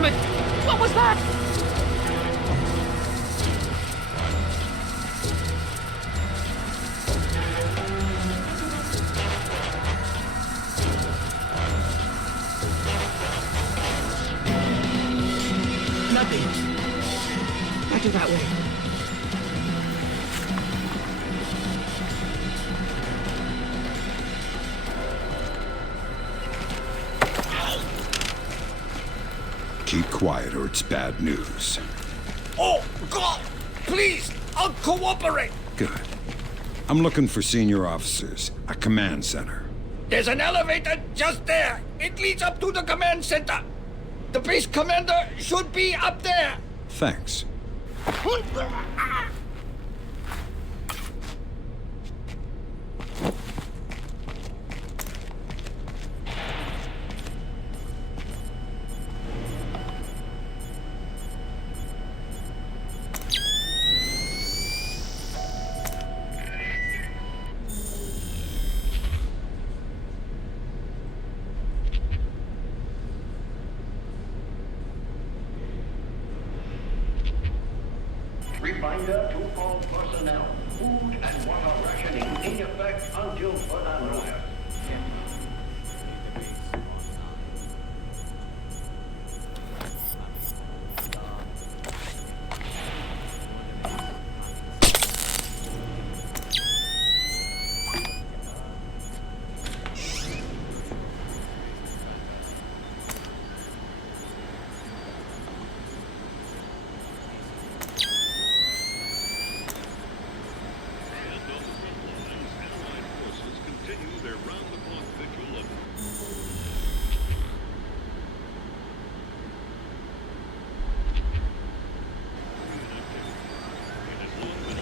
Damn it! What was that? Nothing. Back to that way. Keep quiet or it's bad news. Oh, God! Please! I'll cooperate! Good. I'm looking for senior officers, a command center. There's an elevator just there. It leads up to the command center. The base commander should be up there. Thanks. Reminder to all personnel, food and water rationing in effect until further notice.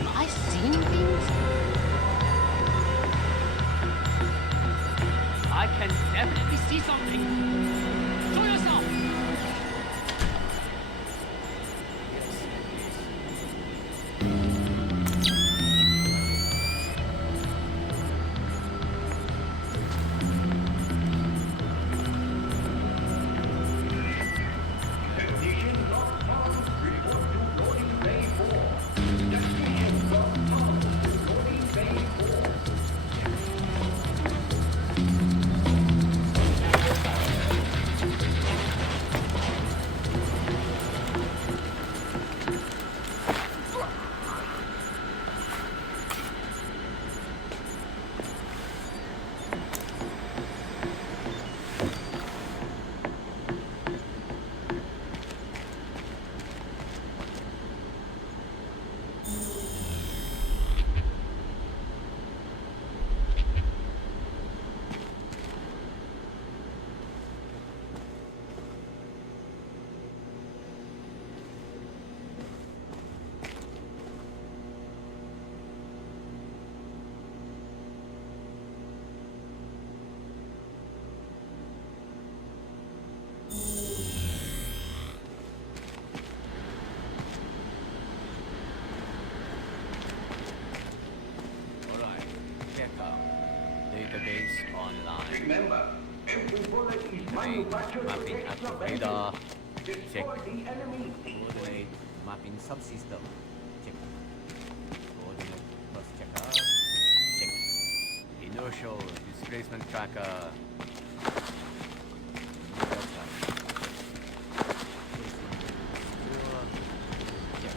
Am I seeing things? I can definitely see something. Show yourself. Technician not found. Report to loading bay 4. Technician not found. Loading bay 4. Alright, check out. Database online. Remember, every bullet is Terrain manufactured to mapping extra active radar. Destroy Check. the enemy. Coordinate mapping subsystem. Check. Coordinate plus checker. Check. Inertial displacement tracker. Check.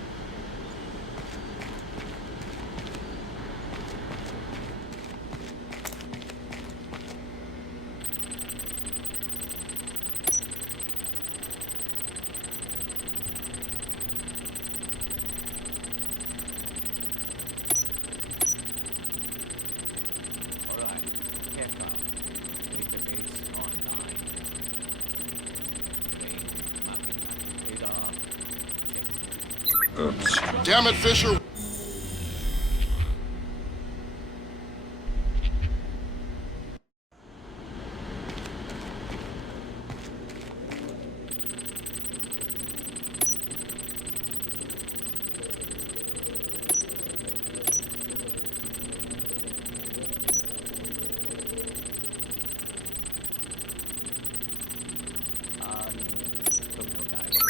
Alright, check out. Database online. Terrain mapping active radar. Oops. Damn it, Fisher! Terminal guide.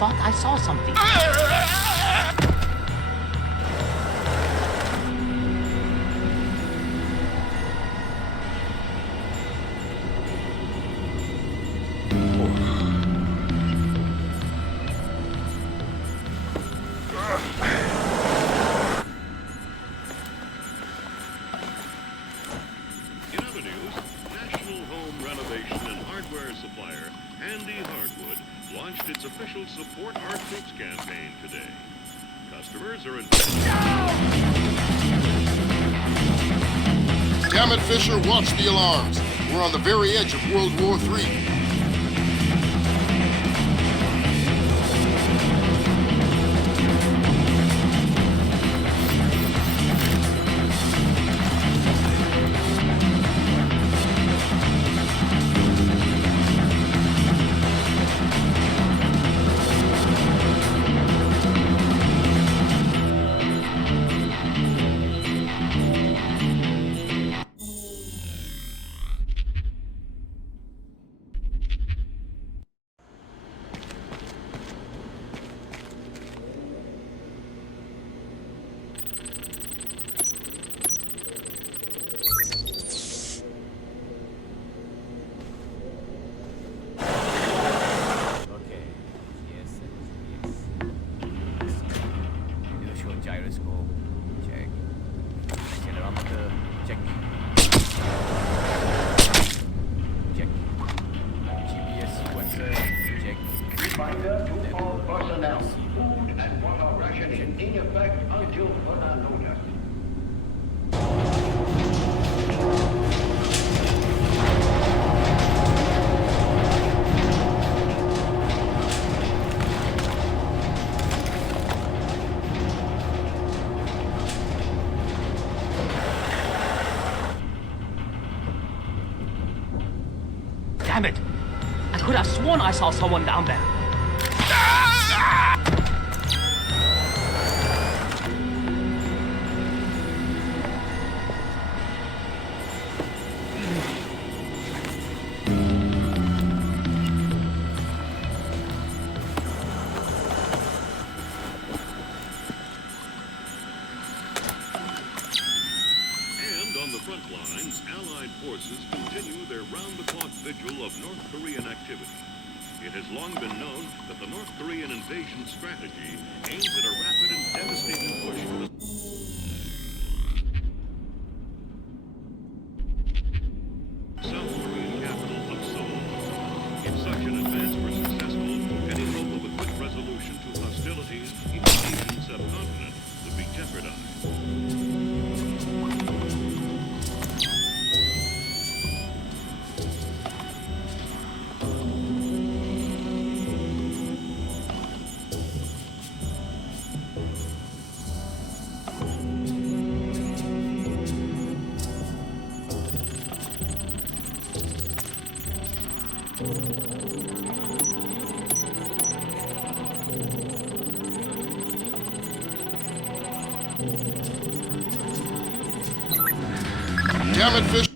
thought I saw something. In other news, national home renovation and hardware supplier Handy Hardwood launched its official Support Our Troops campaign today. Customers are invited. Damn it, Fisher, watch the alarms. We're on the very edge of World War III. Okay. Yes. Inertial gyroscope. Check. Accelerometer. Check. Check. GPS sequencer. Check. Reminder to all personnel. Food and water rationing in effect until further notice. Damn it! I could have sworn I saw someone down there. And on the front lines, Allied forces continue their round-the-clock vigil of North Korean activity. It has long been known that the North Korean invasion strategy aims at a rapid and devastating push for the South Korean capital of Seoul. If such an advance were successful, any hope of a quick resolution to hostilities in the Asian subcontinent would be jeopardized. Damn it, Fisher.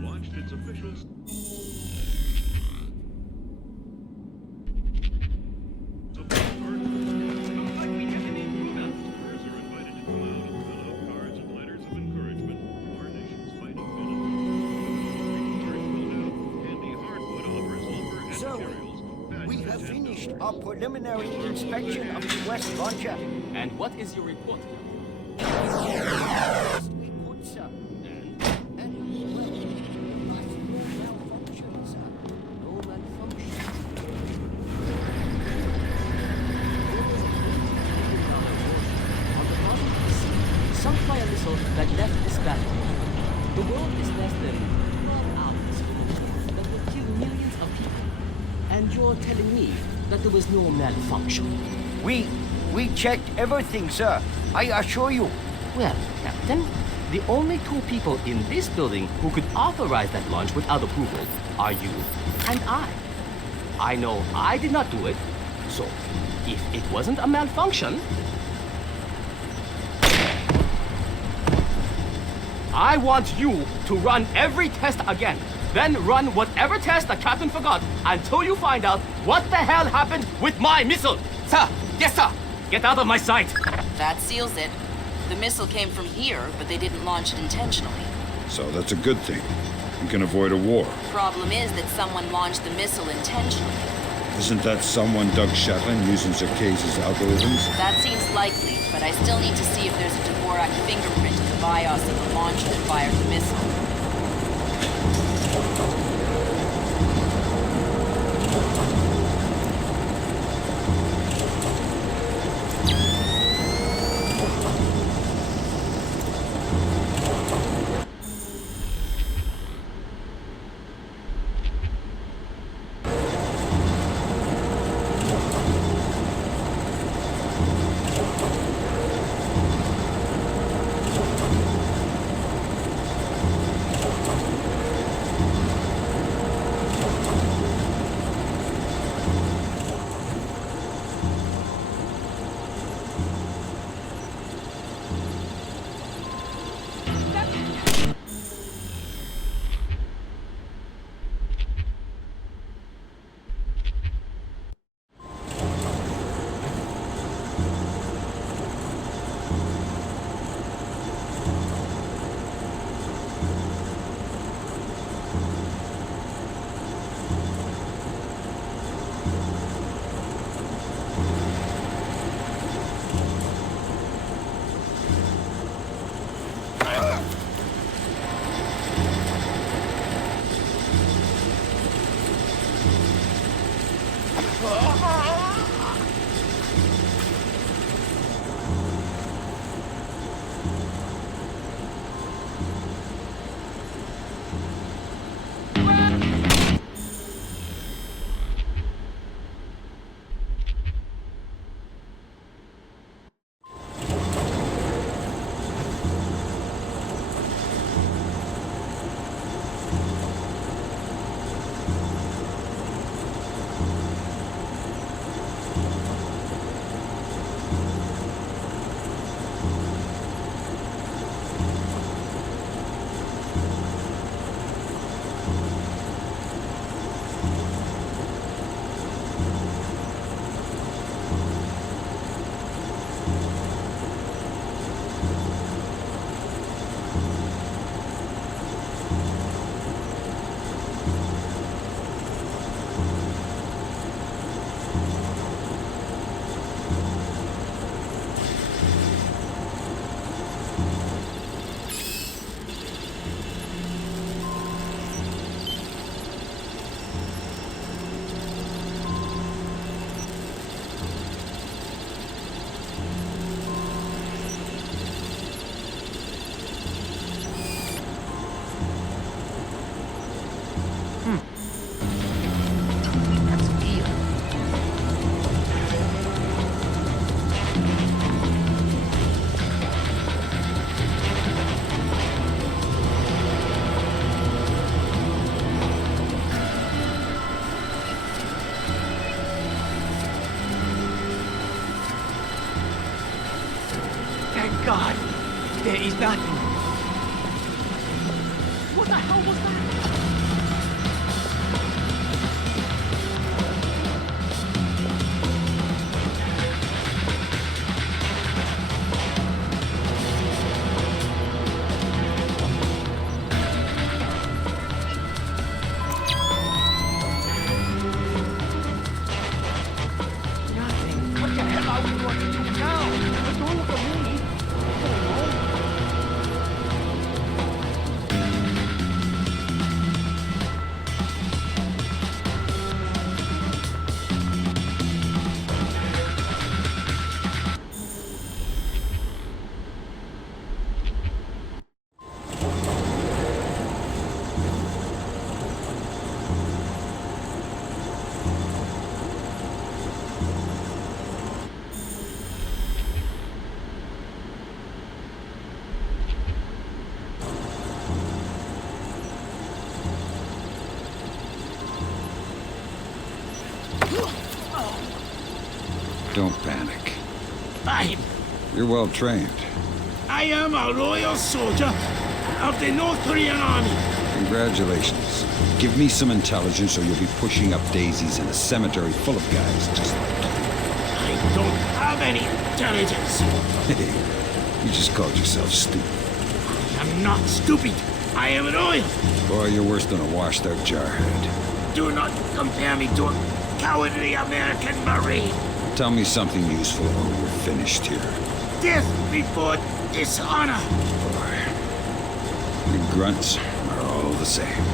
Launched its official We have finished our preliminary inspection of the West Launcher. And what is your report? Best we could, sir. And The world is less than 12 hours from a war that will kill millions of people. And you're telling me that there was no malfunction? We checked everything, sir. I assure you. Well, Captain, the only two people in this building who could authorize that launch without approval are you and I. I know I did not do it, so if it wasn't a malfunction, I want you to run every test again. Then run whatever test the captain forgot until you find out what the hell happened with my missile. Sir! Yes, sir! Get out of my sight! That seals it. The missile came from here, but they didn't launch it intentionally. So that's a good thing. We can avoid a war. Problem is that someone launched the missile intentionally. Isn't that someone Doug Shetland using Circase's algorithms? That seems likely, but I still need to see if there's a Dvorak fingerprint in the BIOS of the launcher that fired the missile. God, there is nothing. What the hell was that? Nothing. What the hell are we going to do now? Don't look at me. Don't panic. You're well trained. I am a loyal soldier of the North Korean army. Congratulations. Give me some intelligence or you'll be pushing up daisies in a cemetery full of guys just like you. I don't have any intelligence. Hey, you just called yourself stupid. I'm not stupid. I am loyal. Boy, you're worse than a washed-out jarhead. Do not compare me to a cowardly American Marine. Tell me something useful or we're finished here. Death before dishonor. Boy, you grunts are all the same.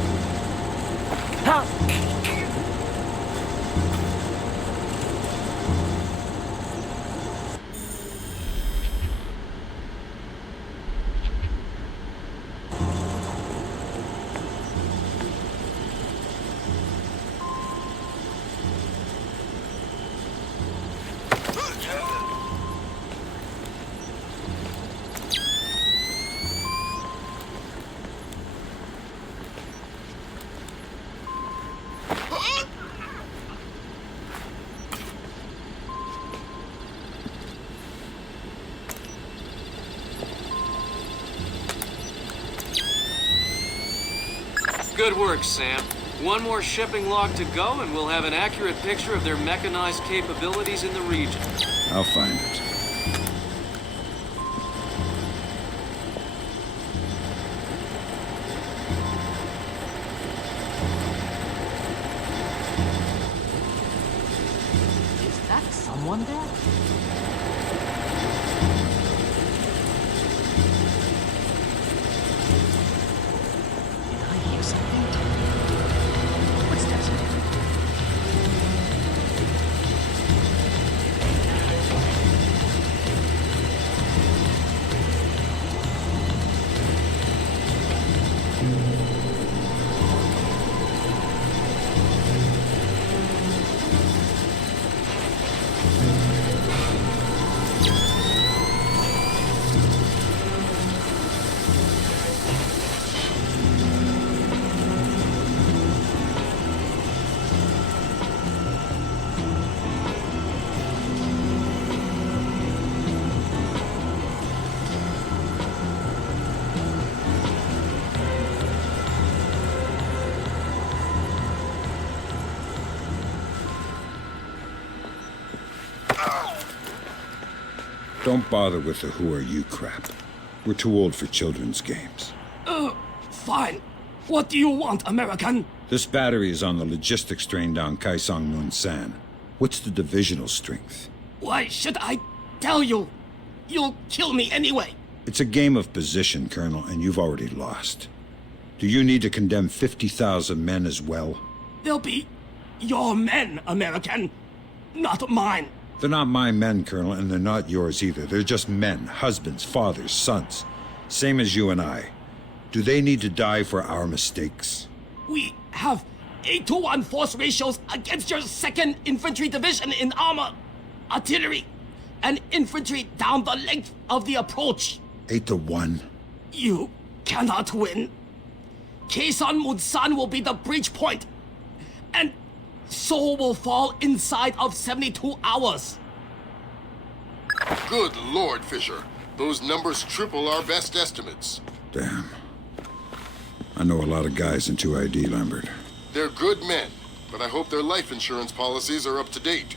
Good work, Sam. One more shipping log to go, and we'll have an accurate picture of their mechanized capabilities in the region. I'll find it. Is that someone there? Did I hear something? Footsteps. Don't bother with the who are you crap. We're too old for children's games. Fine. What do you want, American? This battery is on the logistics train down Kaesong Munsan. What's the divisional strength? Why should I tell you? You'll kill me anyway. It's a game of position, Colonel, and you've already lost. Do you need to condemn 50,000 men as well? They'll be your men, American, not mine. They're not my men, Colonel, and they're not yours either. They're just men, husbands, fathers, sons. Same as you and I. Do they need to die for our mistakes? We have 8-to-1 force ratios against your 2nd Infantry Division in armor, artillery, and infantry down the length of the approach. 8-to-1? You cannot win. Kaesong Munsan will be the breach point, and Seoul will fall inside of 72 hours. Good Lord, Fisher. Those numbers triple our best estimates. Damn. I know a lot of guys in 2ID, Lambert. They're good men, but I hope their life insurance policies are up to date.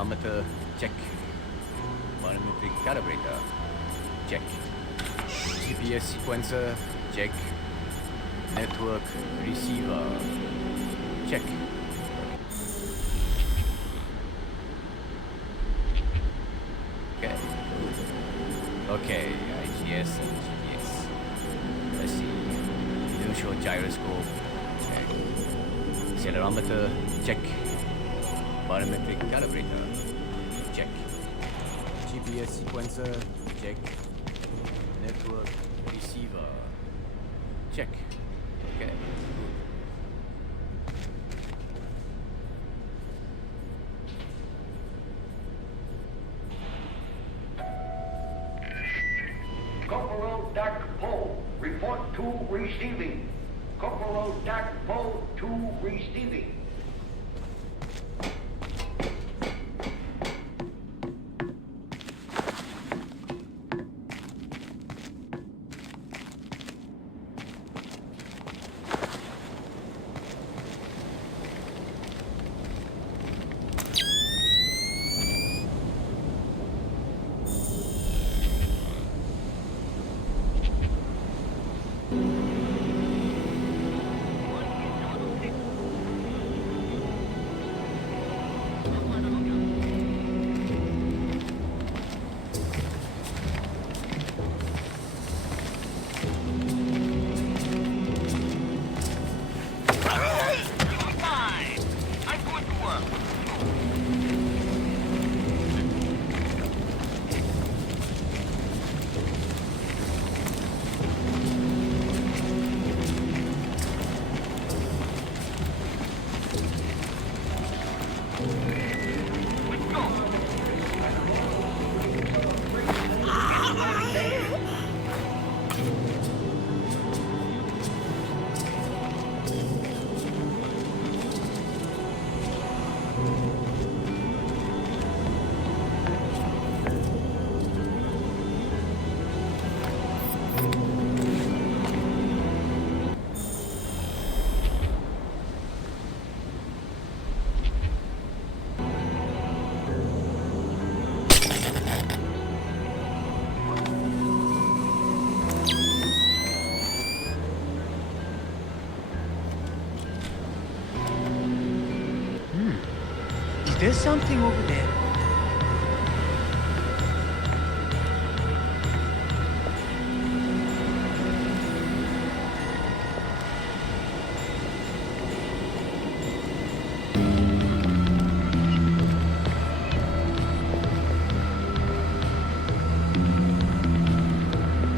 Accelerometer, check. Parametric calibrator, check. GPS sequencer, check. Network receiver, check. Okay. Okay, IGS and GPS. Let's see. Inertial gyroscope, check. Accelerometer, check. Parametric calibrator, check. GPS sequencer, check. Network receiver, check. Okay. Corporal Dak Poe, report to receiving. Corporal Dak Poe to receiving. There's something over there.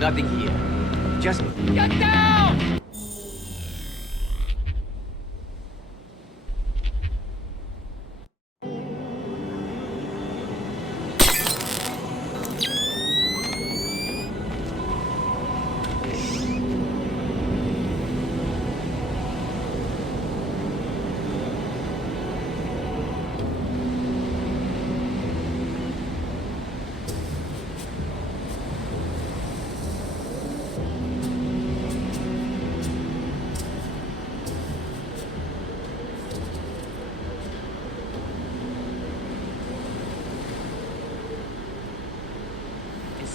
Nothing here. Just Get down!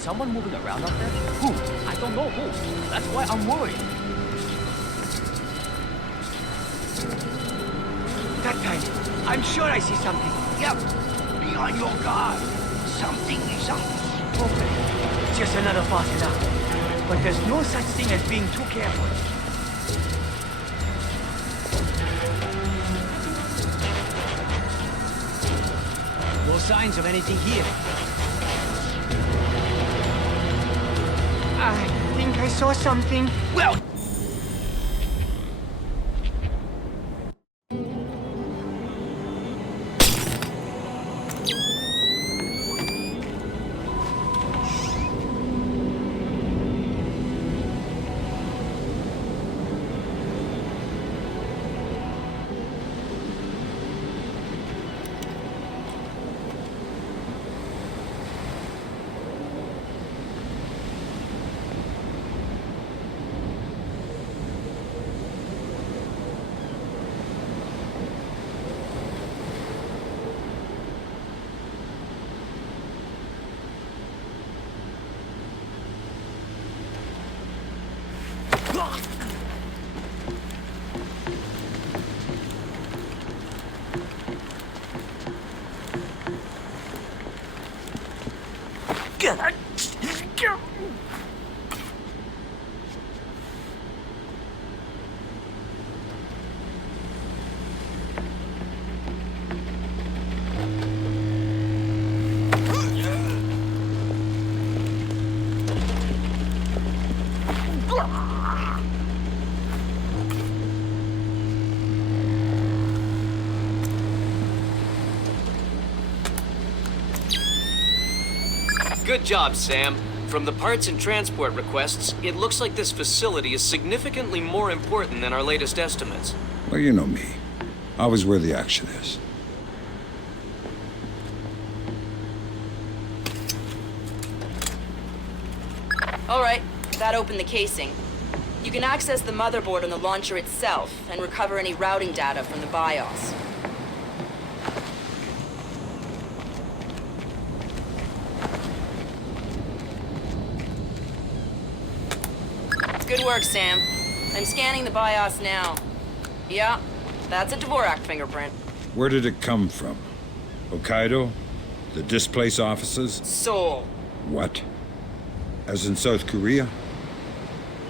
Someone moving around up there? Who? I don't know who. That's why I'm worried. that kind. I'm sure I see something. Yep. Be on your guard. Something is up. Okay. Just another false alarm. But there's no such thing as being too careful. No signs of anything here. I think I saw something. Well, Good job, Sam. From the parts and transport requests, it looks like this facility is significantly more important than our latest estimates. Well, you know me. Always where the action is. All right, that opened the casing. You can access the motherboard on the launcher itself and recover any routing data from the BIOS. Good work, Sam. I'm scanning the BIOS now. Yeah, that's a Dvorak fingerprint. Where did it come from? Hokkaido? The displace offices? Seoul. What? As in South Korea?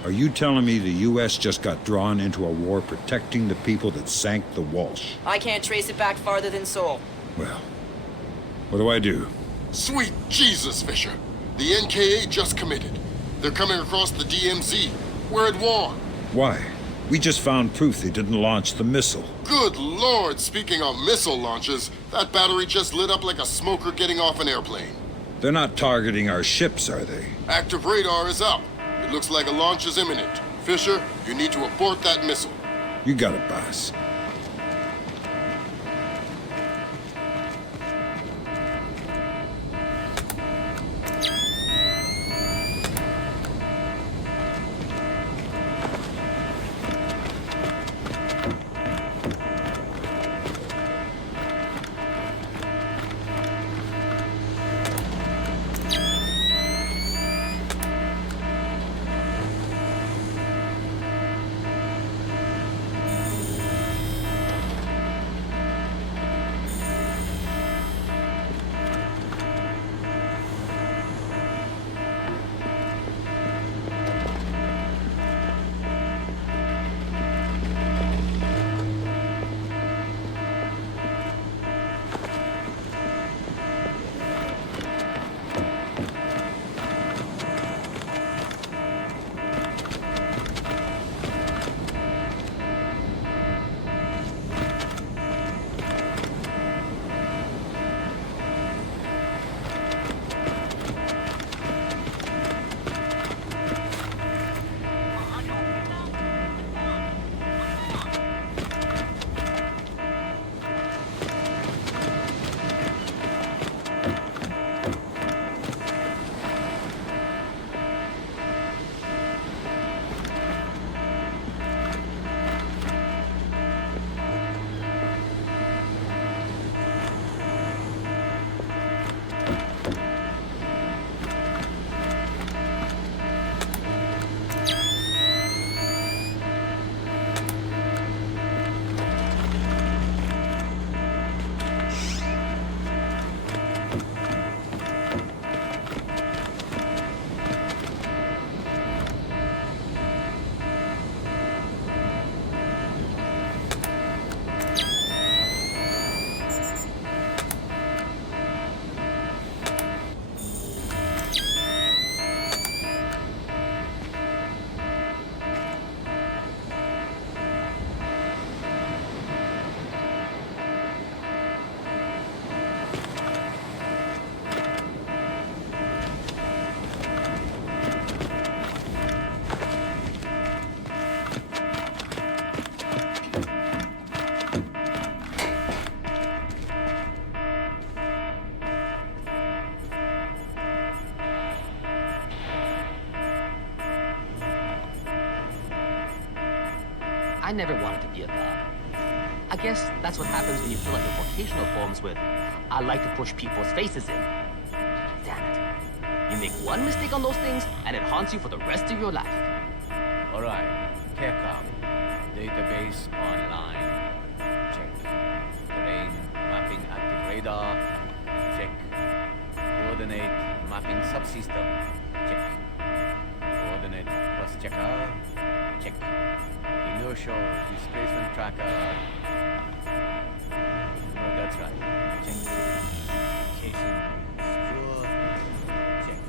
Are you telling me the U.S. just got drawn into a war protecting the people that sank the Walsh? I can't trace it back farther than Seoul. Well, what do I do? Sweet Jesus, Fisher. The NKA just committed. They're coming across the DMZ. We're at war. Why? We just found proof they didn't launch the missile. Good Lord, speaking of missile launches, that battery just lit up like a smoker getting off an airplane. They're not targeting our ships, are they? Active radar is up. It looks like a launch is imminent. Fisher, you need to abort that missile. You got it, boss. I never wanted to be a god. I guess that's what happens when you fill out your vocational forms with, I like to push people's faces in. Damn it. You make one mistake on those things, and it haunts you for the rest of your life. Alright, Capcom. Database online. Check. Terrain mapping active radar. Check. Coordinate mapping subsystem. Check. Coordinate plus checker. Check. Inertial displacement tracker. No, that's right. Check. Casing secure. Check.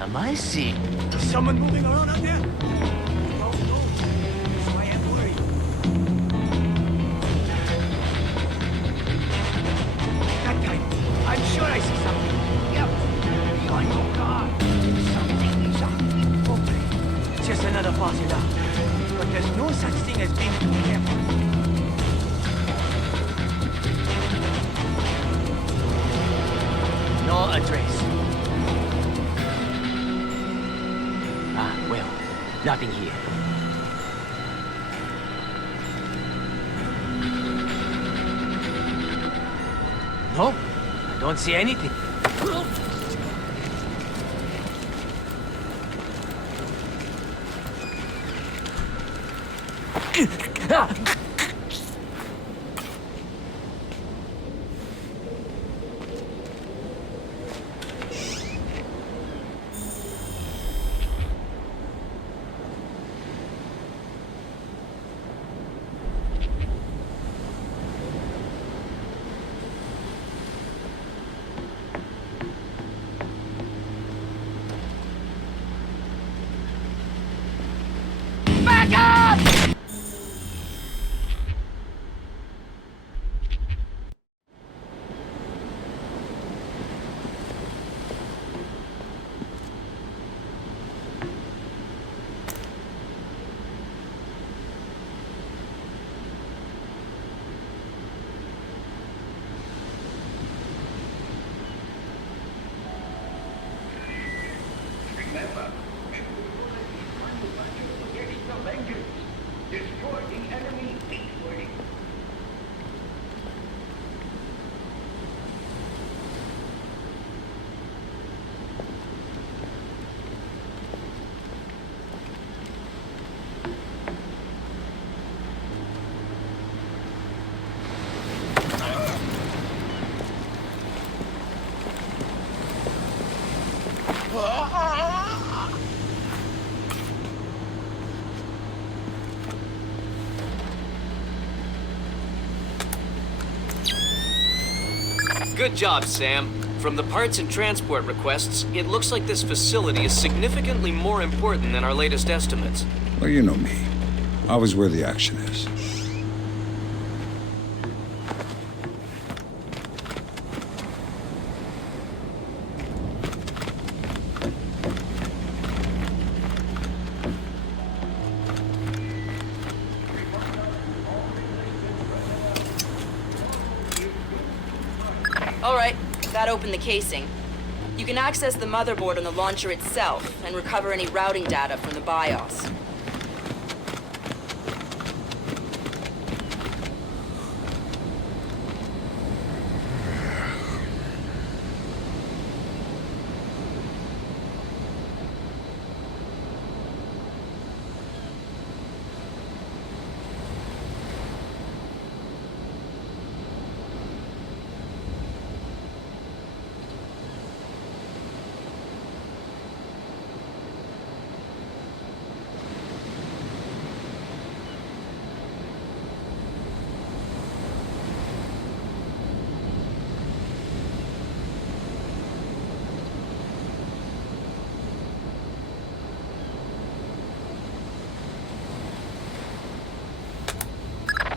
Am I seeing? Is someone moving around out there? Oh no. That's why I'm worried. That time, I'm sure I see something. Yep. Behind your car. Something. Okay. It's just another false alarm. But there's no such thing as being too careful. No address. Well, nothing here. No, I don't see anything. Remember, getting the vengeance. Destroy the enemy equally. Good job, Sam. From the parts and transport requests, it looks like this facility is significantly more important than our latest estimates. Well, you know me. Always where the action is. All right, that opened the casing. You can access the motherboard on the launcher itself and recover any routing data from the BIOS.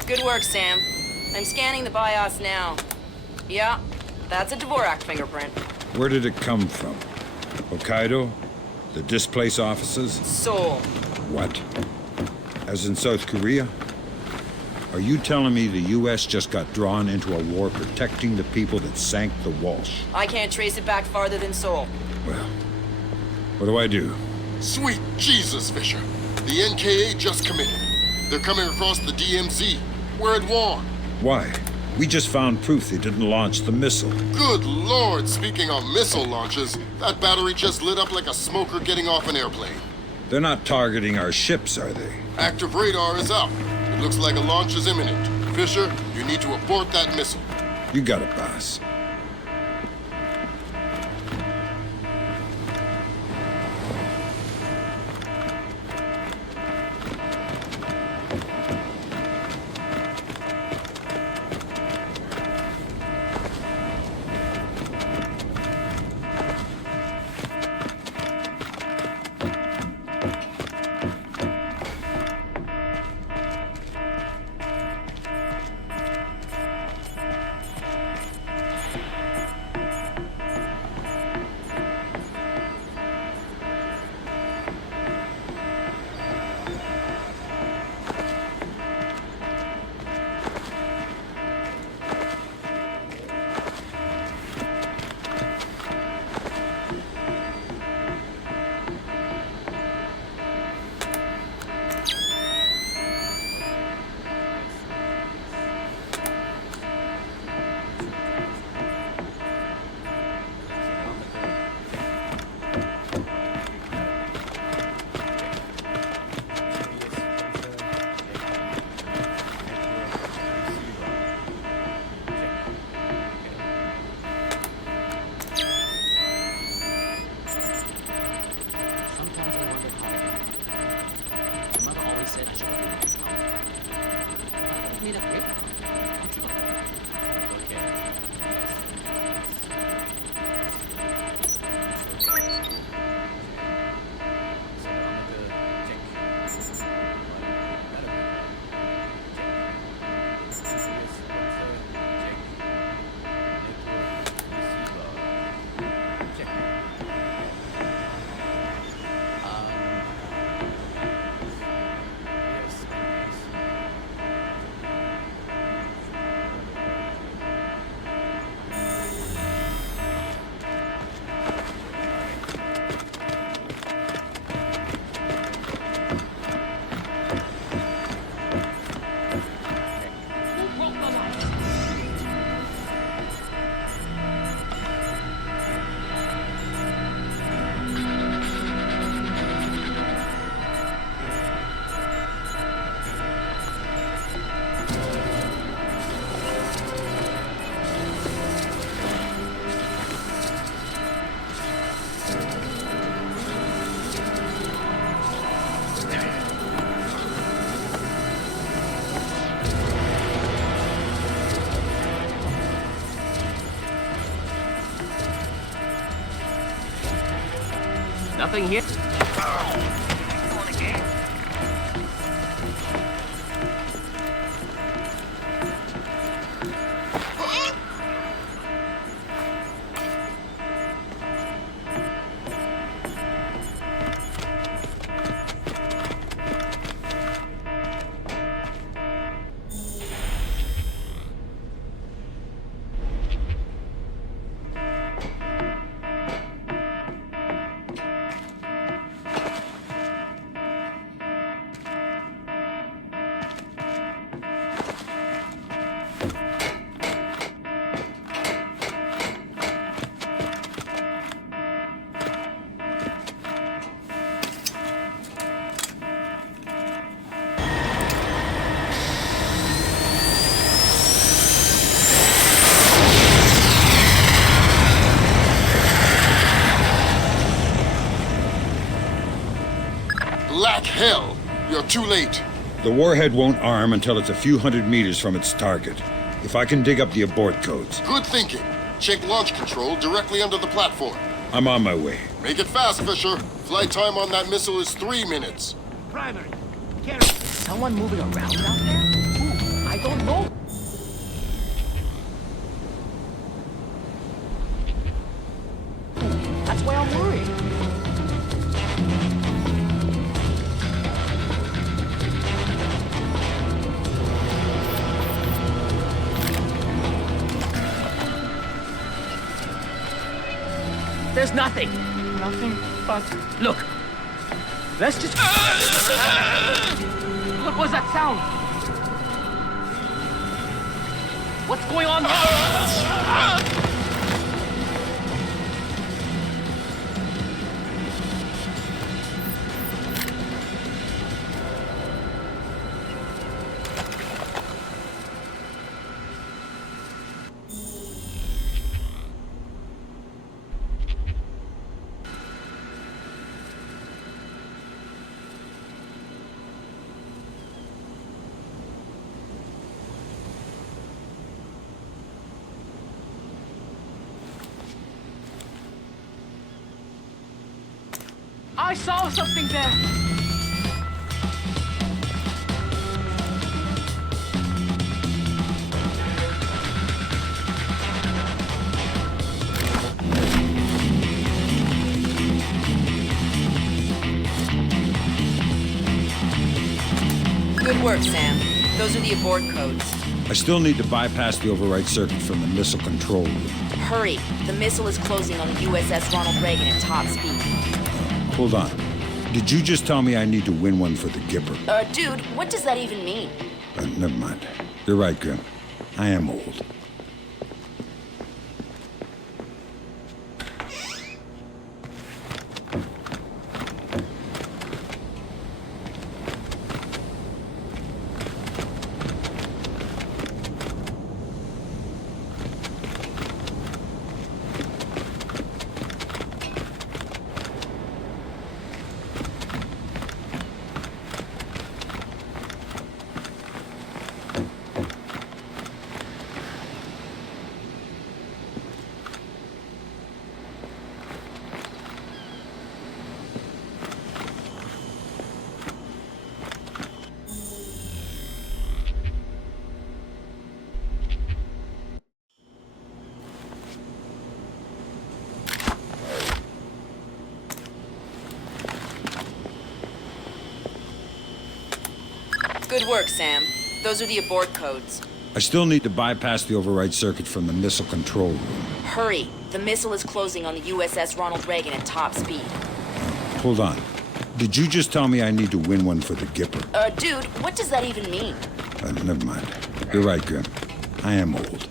Good work, Sam. I'm scanning the BIOS now. Yeah, that's a Dvorak fingerprint. Where did it come from? Hokkaido? The displaced offices? Seoul. What? As in South Korea? Are you telling me the U.S. just got drawn into a war protecting the people that sank the Walsh? I can't trace it back farther than Seoul. Well, what do I do? Sweet Jesus, Fisher. The NKA just committed. They're coming across the DMZ. We're at war. Why? We just found proof they didn't launch the missile. Good Lord, speaking of missile launches, that battery just lit up like a smoker getting off an airplane. They're not targeting our ships, are they? Active radar is up. It looks like a launch is imminent. Fisher, you need to abort that missile. You got it, boss. something here? Black hell! You're too late. The warhead won't arm until it's a few hundred meters from its target. If I can dig up the abort codes. Good thinking. Check launch control directly under the platform. I'm on my way. Make it fast, Fisher. Flight time on that missile is 3 minutes. Primary. Someone moving around out there? Who? I don't know. That's why I'm worried. There's nothing. Nothing but... Look. Let's just... What was that sound? What's going on here? I saw something there. Good work, Sam. Those are the abort codes. I still need to bypass the override circuit from the missile control room. Hurry. The missile is closing on the USS Ronald Reagan at top speed. Hold on. Did you just tell me I need to win one for the Gipper? Dude, what does that even mean? Never mind. You're right, Grim. I am old. Good work, Sam. Those are the abort codes. I still need to bypass the override circuit from the missile control room. Hurry. The missile is closing on the USS Ronald Reagan at top speed. Hold on. Did you just tell me I need to win one for the Gipper? Dude, what does that even mean? Never mind. You're right, Grim. I am old.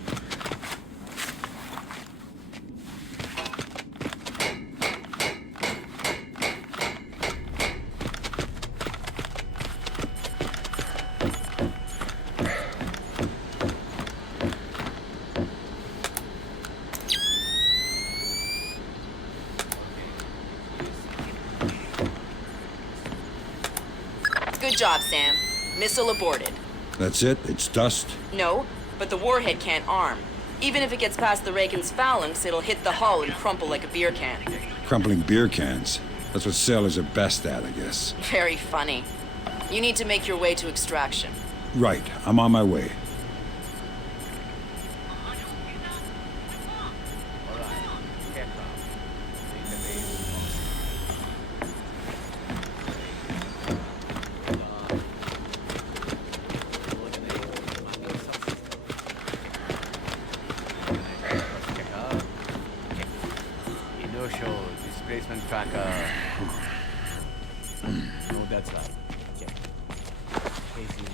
Good job, Sam. Missile aborted. That's it? It's dust? No, but the warhead can't arm. Even if it gets past the Reagan's phalanx, it'll hit the hull and crumple like a beer can. Crumpling beer cans. That's what sailors are best at, I guess. Very funny. You need to make your way to extraction. Right, I'm on my way. Inertial displacement tracker. No, that's right. Check. Casing.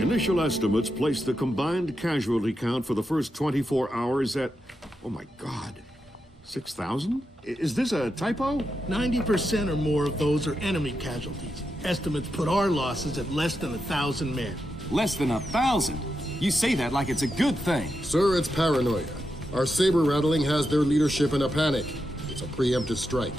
Initial estimates place the combined casualty count for the first 24 hours at, oh my God, 6,000? Is this a typo? 90% or more of those are enemy casualties. Estimates put our losses at less than 1,000 men. Less than 1,000? You say that like it's a good thing. Sir, it's paranoia. Our saber rattling has their leadership in a panic. It's a preemptive strike.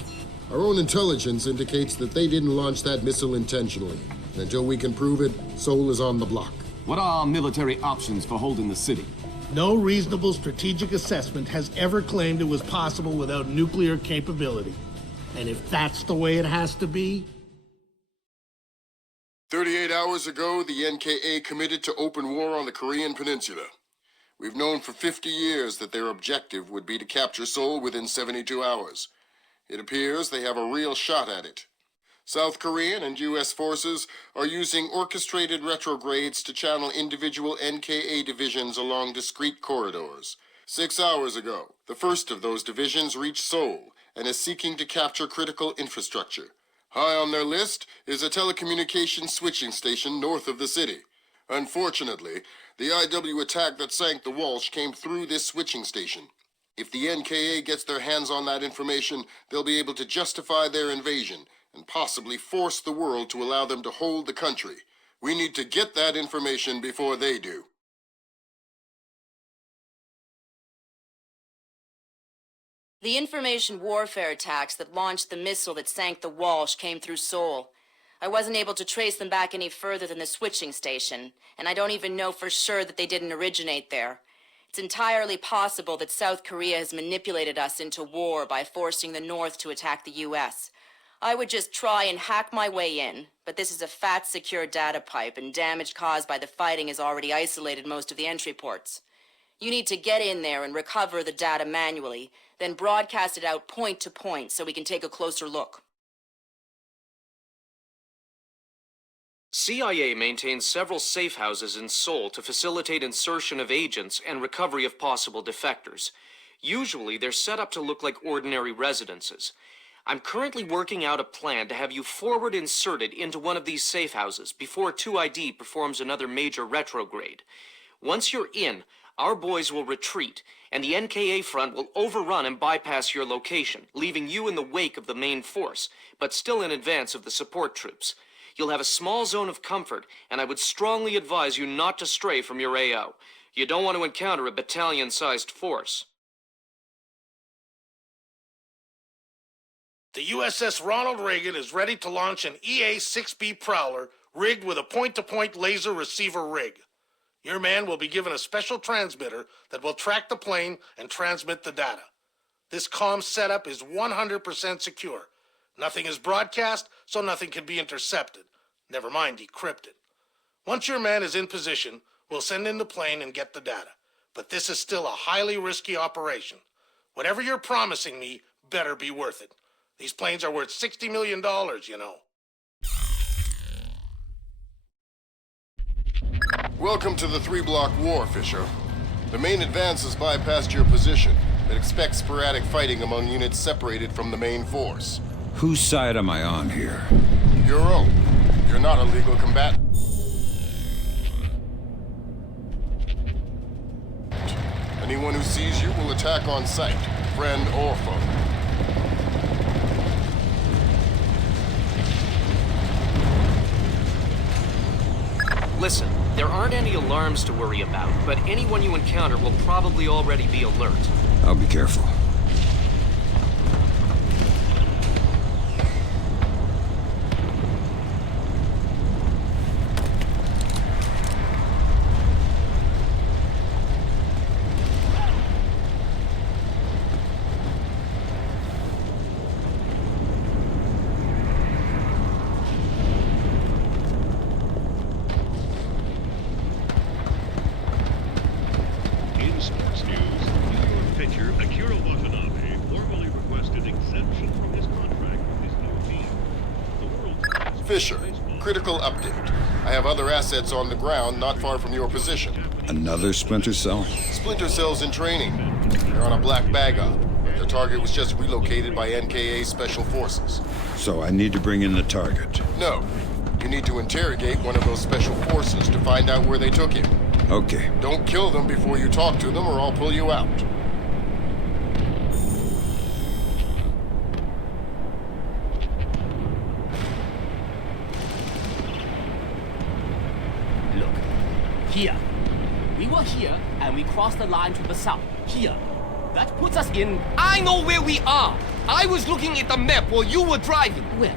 Our own intelligence indicates that they didn't launch that missile intentionally. And until we can prove it, Seoul is on the block. What are our military options for holding the city? No reasonable strategic assessment has ever claimed it was possible without nuclear capability. And if that's the way it has to be... 38 hours ago, the NKA committed to open war on the Korean Peninsula. We've known for 50 years that their objective would be to capture Seoul within 72 hours. It appears they have a real shot at it. South Korean and U.S. forces are using orchestrated retrogrades to channel individual NKA divisions along discrete corridors. 6 hours ago, the first of those divisions reached Seoul and is seeking to capture critical infrastructure. High on their list is a telecommunications switching station north of the city. Unfortunately, the IW attack that sank the Walsh came through this switching station. If the NKA gets their hands on that information, they'll be able to justify their invasion and possibly force the world to allow them to hold the country. We need to get that information before they do. The information warfare attacks that launched the missile that sank the Walsh came through Seoul. I wasn't able to trace them back any further than the switching station, and I don't even know for sure that they didn't originate there. It's entirely possible that South Korea has manipulated us into war by forcing the North to attack the U.S. I would just try and hack my way in, but this is a fat, secure data pipe, and damage caused by the fighting has already isolated most of the entry ports. You need to get in there and recover the data manually, then broadcast it out point to point so we can take a closer look. CIA maintains several safe houses in Seoul to facilitate insertion of agents and recovery of possible defectors. Usually, they're set up to look like ordinary residences. I'm currently working out a plan to have you forward inserted into one of these safe houses before 2ID performs another major retrograde. Once you're in, our boys will retreat, and the NKA front will overrun and bypass your location, leaving you in the wake of the main force, but still in advance of the support troops. You'll have a small zone of comfort, and I would strongly advise you not to stray from your AO. You don't want to encounter a battalion-sized force. The USS Ronald Reagan is ready to launch an EA-6B Prowler rigged with a point-to-point laser receiver rig. Your man will be given a special transmitter that will track the plane and transmit the data. This comm setup is 100% secure. Nothing is broadcast, so nothing can be intercepted. Never mind decrypted. Once your man is in position, we'll send in the plane and get the data. But this is still a highly risky operation. Whatever you're promising me better be worth it. These planes are worth $60 million, you know. Welcome to the 3-block war, Fisher. The main advance has bypassed your position, but expect sporadic fighting among units separated from the main force. Whose side am I on here? Your own. You're not a legal combatant. Anyone who sees you will attack on sight, friend or foe. Listen, there aren't any alarms to worry about, but anyone you encounter will probably already be alert. I'll be careful. In sports news, New York pitcher Akira Watanabe formally requested exemption from his contract with his new team. The world's Fisher, critical update. I have other assets on the ground not far from your position. Another Splinter cell? Splinter cells in training. They're on a black bag op. Their target was just relocated by NKA Special Forces. So I need to bring in the target. No. You need to interrogate one of those special forces to find out where they took him. Okay. Don't kill them before you talk to them or I'll pull you out. Look, here. We were here, and we crossed the line to the south. Here. That puts us in... I know where we are. I was looking at the map while you were driving. Well,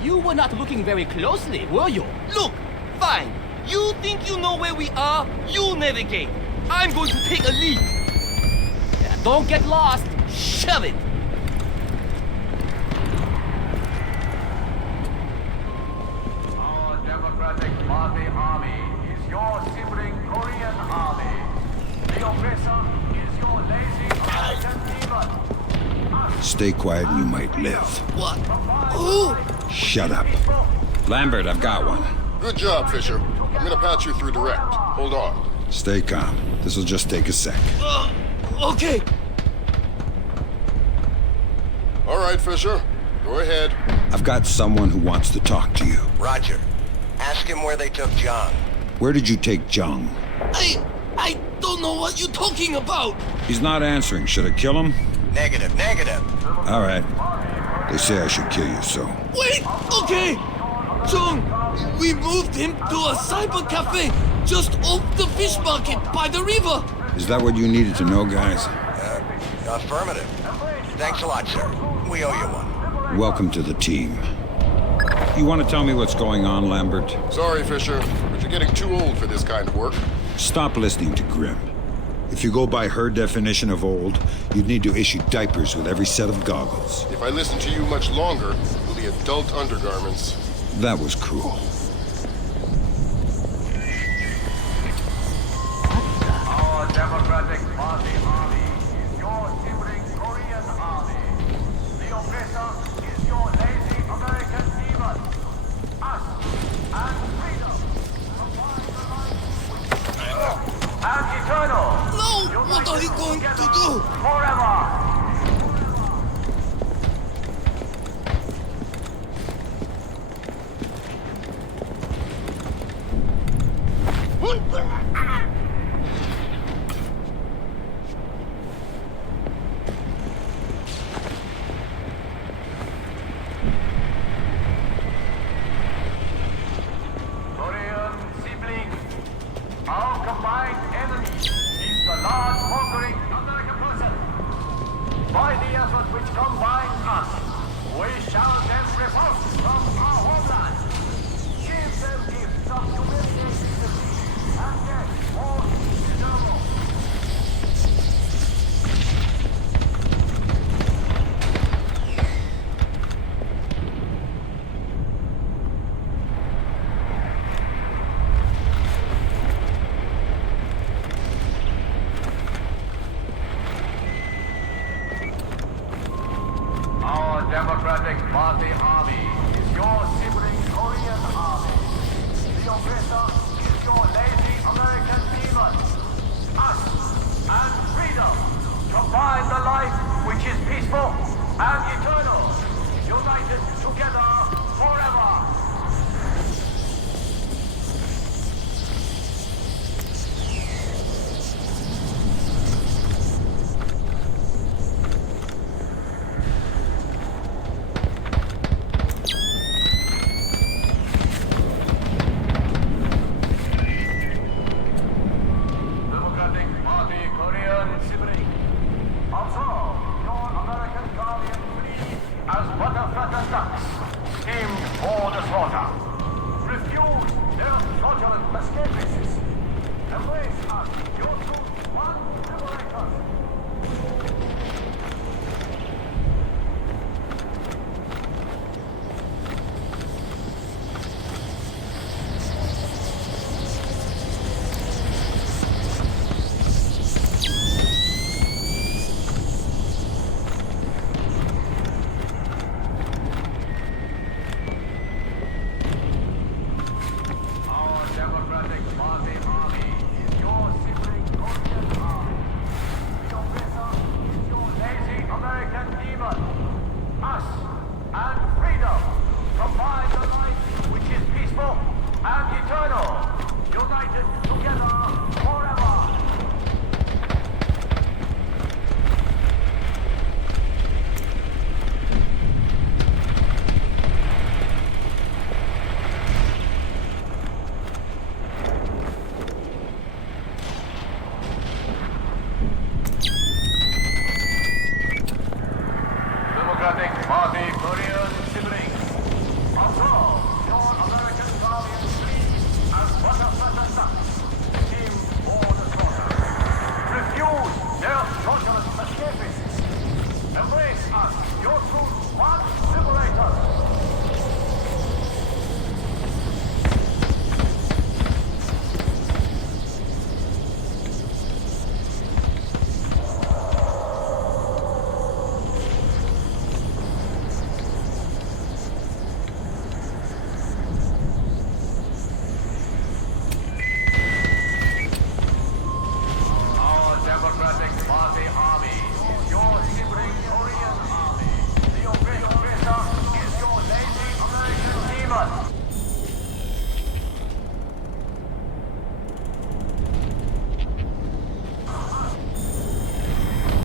you were not looking very closely, were you? Look, fine. You think you know where we are? You navigate. I'm going to take a lead. Yeah, don't get lost. Shove it. Our Democratic Party Army is your sibling Korean army. The oppressor is your lazy American demon. Stay quiet and you might live. What? Who? Shut up. Lambert, I've got one. Good job, Fisher. I'm gonna patch you through direct. Hold on. Stay calm. This'll just take a sec. Okay. All right, Fisher. Go ahead. I've got someone who wants to talk to you. Roger. Ask him where they took John. Where did you take Jung? I don't know what you're talking about. He's not answering. Should I kill him? Negative, negative. All right. They say I should kill you, so... Wait, okay. John, we moved him to a cyber cafe just off the fish market by the river. Is that what you needed to know, guys? Affirmative. Thanks a lot, sir. We owe you one. Welcome to the team. You want to tell me what's going on, Lambert? Sorry, Fisher, but you're getting too old for this kind of work. Stop listening to Grim. If you go by her definition of old, you'd need to issue diapers with every set of goggles. If I listen to you much longer, it'll be adult undergarments. That was cruel. Our Democratic Party army is your sibling Korean army. The oppressor is your lazy American demon. Us and freedom. And eternal. No, what are you going to do? Forever. Korean sibling, our combined enemy is the large conquering American person. By the effort which combines us, we shall then repulse from our homeland. Give them gifts of humiliating defeat and death more inevitable. Our Democratic Party army is your sibling Korean army. The oppressor is your lazy American demon. Us and freedom. Combine the life which is peaceful and eternal. United together forever. Party Korean siblings. Observe your American guardian flee as butter sucks. Team for the slaughter. Refuse their socialist escapists. Embrace us, your true smart liberators.